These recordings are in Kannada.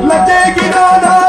Let's take it on.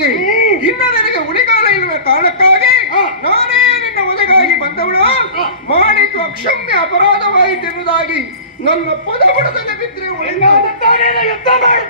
ಗರ್ಭಪಾತವನ್ನು ಇನ್ನ ನನಗೆ ಉಳಿಗಾಲ ಇರುವ ಕಾರಣಕ್ಕಾಗಿ! ನಾನೇ ನಿನ್ನ ಒದಗಾಗಿ ಬಂದವಳು. ಮಾಡಿದ್ದು ಅಕ್ಷಮ್ಯ ಅಪರಾಧವಾಯಿತೆನ್ನುವುದಾಗಿ ನನ್ನ ಪದ ಬಡತನ ಬಿದ್ದರೆ ಯುದ್ಧ ಮಾಡುತ್ತೀಯಾ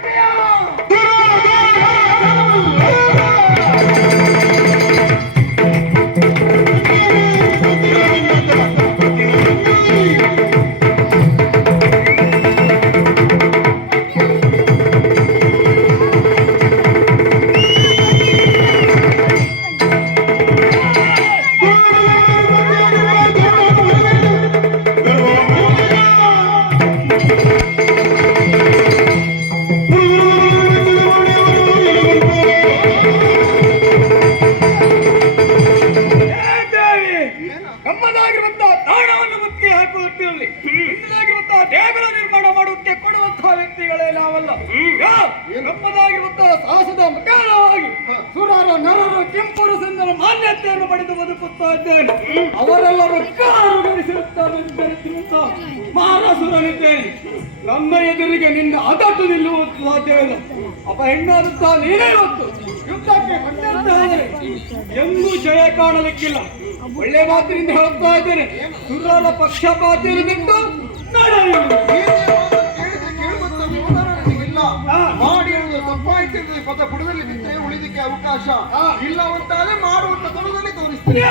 ನಮ್ಮದಾಗಿರುವಂತಹ ಸಾಹಸದ ಮುಖಾಲವಾಗಿ ಸುರರು ನರರು ಕೆಂಪರು ಸಂದರ ಮಾನ್ಯತೆಯನ್ನು ಪಡೆದು ಬದುಕುತ್ತಾ ಇದ್ದೇನೆ. ಅವರೆಲ್ಲರೂ ಕಾರು ಗಳಿಸಿರುತ್ತಾರೆ ಮಹಾರಾಸುರನಿದ್ದೇನೆ ನಮ್ಮ ಎದುರಿಗೆ ನಿನ್ನ ಅದಟ್ಟು ನಿಲ್ಲುವ ಸಾಧ್ಯವಿಲ್ಲ ಅಪ ಹೆಣ್ಣಾದಂತಹ ನೀನೇ ಇವತ್ತು ಯುದ್ಧಕ್ಕೆ ಹೊರಟಿರುತ್ತಾದರೆ ಎಂದೂ ಜಯ ಕಾಣಲಿಕ್ಕಿಲ್ಲ. ಒಳ್ಳೆ ಮಾತಿನಿಂದ ಹೇಳ್ತಾ ಇದ್ದೇನೆ. ಸುರರ ಪಕ್ಷಪಾತಿಯನ್ನು ಬಿಟ್ಟು ನಡೆಯುವುದು. ತಪ್ಪಾಯ್ತು ಪದ ಬುಡದಲ್ಲಿ ಬಿಟ್ಟರೆ ಉಳಿದಕ್ಕೆ ಅವಕಾಶ ಇಲ್ಲ ಅಂತಾದ್ರೆ ಮಾಡುವಂತ ತೊಡದಲ್ಲಿ ತೋರಿಸ್ತೇನೆ.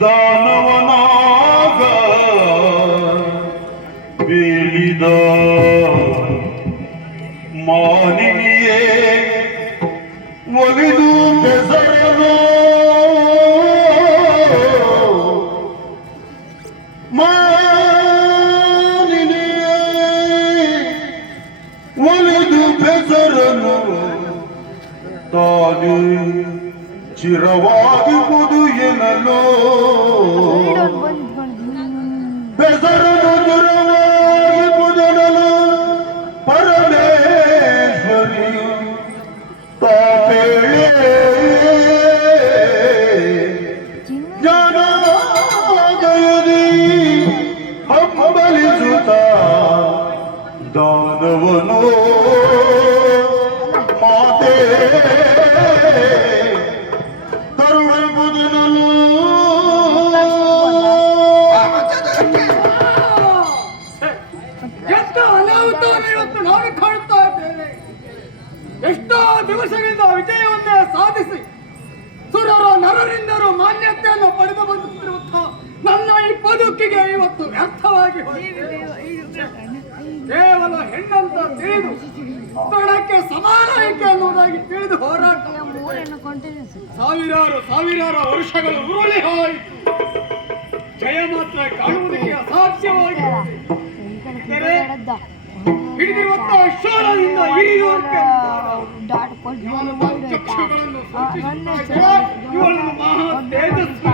ದಾನವನಾಗ ಬೀಳಿದ ಮಾನಿನಿಯೇ ಒಲಿದು ಬೆಸರನು ಮಾನಿನಿಯೇ ಒಲಿದು ಬೆಸರನು ತಾನು చిరవాది పొదు ఎనలో ಈ ಬದುಕಿಗೆ ಇವತ್ತು ವ್ಯರ್ಥವಾಗಿ ಕೇವಲ ಹೆಣ್ಣಂತ ತಿಳಿದು ಬಣಕ್ಕೆ ಸಮಾನ ಐಕ್ಯ ಅನ್ನುವುದಾಗಿ ತಿಳಿದು ಹೋರಾಟ ಸಾವಿರಾರು ಸಾವಿರಾರು ವರ್ಷಗಳು ಉರುಳಿ ಹೋಯಿತು ಜಯ ಮಾತ್ರ ಕಾಣುವುದಕ್ಕೆ ಅಸಾಧ್ಯವಾಗಿ ಹಿಡಿದಿರುವಂತಹ ಇವಳನ್ನು ಮಹಾ ತೇಜಸ್ವಿ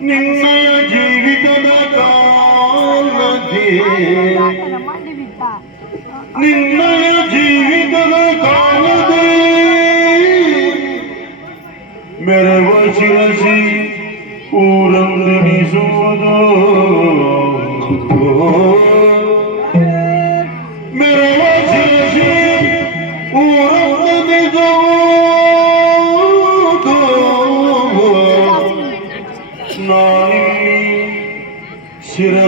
ನಿನ್ನ ಜೀವಿತದ ಕಾಲಕ್ಕೆ ನಿನ್ನಯ ಜೀವಿತದ ಕಾಲದೇ ಮೆರವ ಶಿರಸಿ ಊರಂದನಿಸುವುದು ಮೆರವ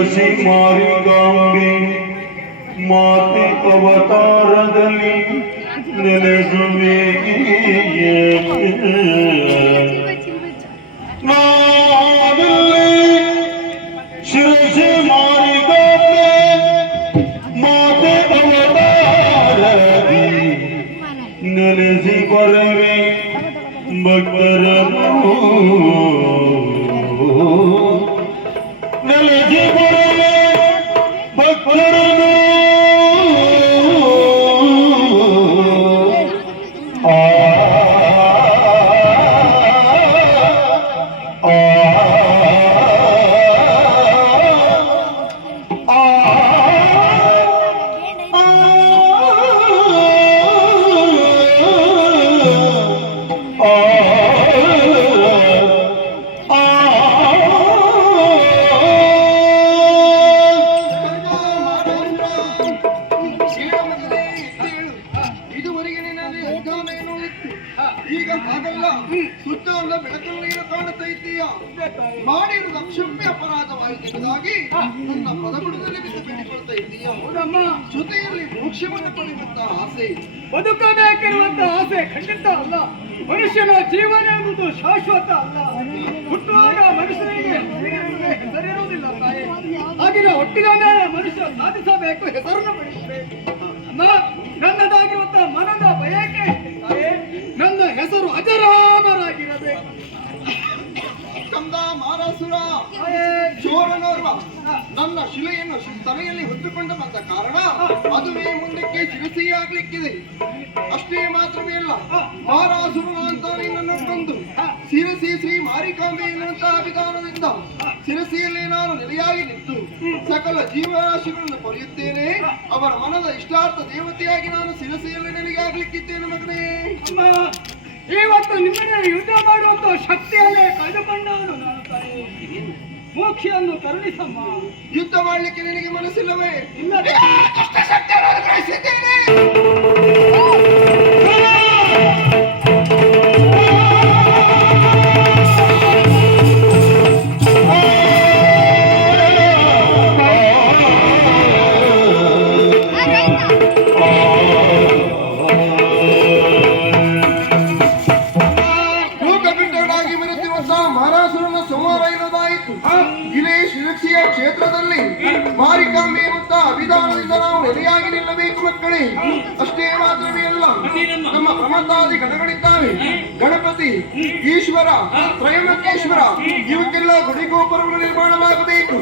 उसी मारी गांवी माती अवतार दली ने ने जुमे ये ಮಾಡಿರುವುದು ಕ್ಷಮ್ಯ ಅಪರಾಧವಾಯಿತೆಂಬುದಾಗಿ ನನ್ನ ಪದಗುಣದಲ್ಲಿ ಬಿದ್ದು ಬೇಡಿಕೊಳ್ತಾ ಇದ್ದೀಯ ಜೊತೆಯಲ್ಲಿ ಮೋಕ್ಷವನ್ನು ಪಡೆಯುವಂತ ಆಸೆ ಬದುಕಬೇಕಿರುವಂತ ಆಸೆ ಖಂಡಿತ ಅಲ್ಲ. ಮನುಷ್ಯನ ಜೀವನ ಎಂಬುದು ಶಾಶ್ವತ ಅಲ್ಲ. ಹುಟ್ಟುವಾಗ ಮನುಷ್ಯನಿಗೆ ಹೆಸರಿರುವುದಿಲ್ಲ ತಾಯಿ. ಆಗಿನ ಹುಟ್ಟಿದ ಮೇಲೆ ಮನುಷ್ಯ ಸಾಧಿಸಬೇಕು ಹೆಸರನ್ನು ಪಡೆಯಬೇಕು. ಅಮ್ಮ ಶಿಲೆಯನ್ನು ತಲೆಯಲ್ಲಿ ಹೊತ್ತುಕೊಂಡು ಬಂದ ಕಾರಣ ಅದುವೇ ಮುಂದಕ್ಕೆ ಶಿರಸಿಯಾಗಲಿಕ್ಕಿದೆ. ಅಷ್ಟೇ ಮಾತ್ರವೇ ಅಲ್ಲ ಮಾರಾಸುರ ಅಂತ ನಿನ್ನನ್ನು ಕೊಂದು ಶಿರಸಿ ಶ್ರೀ ಮಾರಿಕಾಂಬೆ ಎನ್ನುವಂತಹ ವಿಧಾನದಿಂದ ಶಿರಸಿಯಲ್ಲಿ ನಾನು ನೆಲೆಯಾಗಿ ನಿಂತು ಸಕಲ ಜೀವರಾಶಿಗಳನ್ನು ಪಡೆಯುತ್ತೇನೆ ಅವರ ಮನದ ಇಷ್ಟಾರ್ಥ ದೇವತೆಯಾಗಿ ನಾನು ಶಿರಸಿಯಲ್ಲಿ ನೆಲೆಯಾಗ್ಲಿಕ್ಕಿದ್ದೇನೆ ಮಗನೇ. ಇವತ್ತು ನಿಮ್ಮನ್ನ ಯುದ್ಧ ಮಾಡುವಂತ ಶಕ್ತಿಯನ್ನೇ ಕಳೆದುಕೊಂಡವನು ನಾನು. ಮೋಕ್ಷವನ್ನು ಕರುಣಿಸಮ್ಮ. ಯುದ್ಧ ಮಾಡಲಿಕ್ಕೆ ನಿನಗೆ ಮನಸ್ಸಿಲ್ಲವೇ? ಇಲ್ಲ. ನೆಲೆಯಾಗಿ ನಿಲ್ಲಬೇಕು ಮಕ್ಕಳೇ. ಅಷ್ಟೇ ಮಾತ್ರವೇ ಅಲ್ಲ ನಮ್ಮ ಅಮತಾದಿ ಗಣಗಳಿದ್ದಾವೆ. ಗಣಪತಿ ಈಶ್ವರ ತ್ರಯಂಬಕೇಶ್ವರ ಇವಕ್ಕೆಲ್ಲ ಗುಡಿಗೋಪುರಗಳು ನಿರ್ಮಾಣವಾಗಬೇಕು.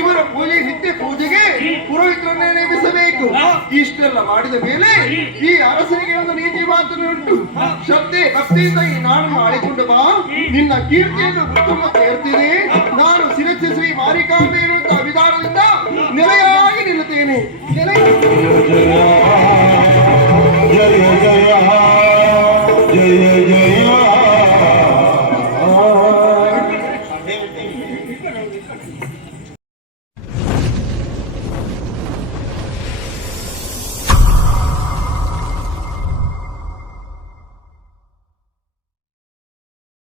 ಇವರ ಪೂಜೆ ನಿತ್ಯ ಪೂಜೆಗೆ ಪುರೋಹಿತರನ್ನೇ ನೇಮಿಸಬೇಕು. ಇಷ್ಟೆಲ್ಲ ಮಾಡಿದ ಮೇಲೆ ಈ ಅರಸನಿಗೆ ಒಂದು ನೀತಿ ಮಾತನ್ನು ಉಂಟು. ಶ್ರದ್ಧೆ ಭಕ್ತಿಯಿಂದ ಈ ನಾನು ಆಳಿಕೊಂಡು ಬಾ. ನಿನ್ನ ಕೀರ್ತಿಯನ್ನು ಕುಟುಂಬಕ್ಕೆ ಸೇರ್ತೀನಿ ನಾನು ಶ್ರೀ ಮಾರಿಕಾಂಬೆ ಎನ್ನುವಂತ ವಿಧಾನದಿಂದ ನೆಲೆಯಾಗಿ ನಿಲ್ಲುತ್ತೇನೆ. ನೆಲೆ